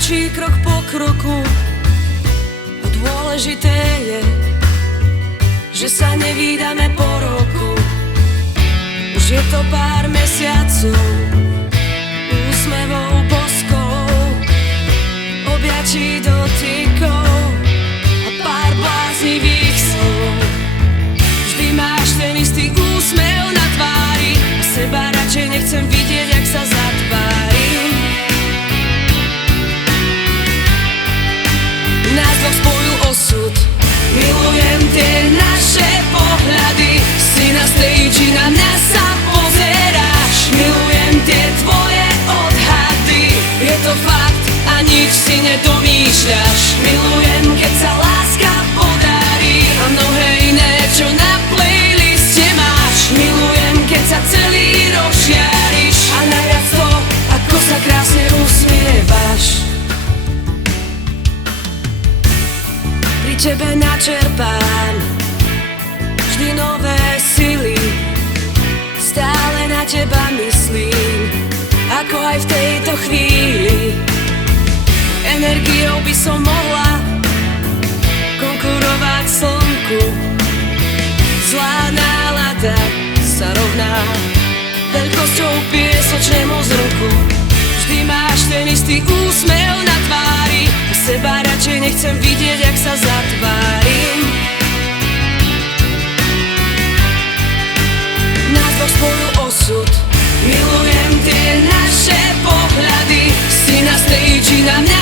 kráčí krok po kroku. A dôležité je, že sa nevídame po roku. Už je to pár mesiacov, úsmevou, boskou, objatí, dotykov a pár bláznivých slov. Vždy máš ten istý úsmev na tvári a seba radšej nechcem vidieť, jak sa zatvárim. Nás dvoch spojil osud, milujem tie naše pohľady. Si na stage, na mňa sa pozeráš. Milujem tie tvoje odhady, je to fakt a nič si nedomýšľaš. Milujem, keď sa láska podarí a mnohé iné, čo na playliste máš. Milujem, keď sa celý rozžiariš a najviac to, ako sa krásne usmievaš. Pri tebe načerpám vždy nové sily, stále na teba myslím, ako aj v tejto chvíli. Energiou by som mohla konkurovať slnku. Zlá nálada sa rovná veľkosťou piesočnému zrnku. Vždy máš ten istý úsmev na tvári a seba radšej nechcem vidieť, jak sa zatvárim. Nás dvoch spojil osud, milujem tie naše pohľady. Si na stage, na mňa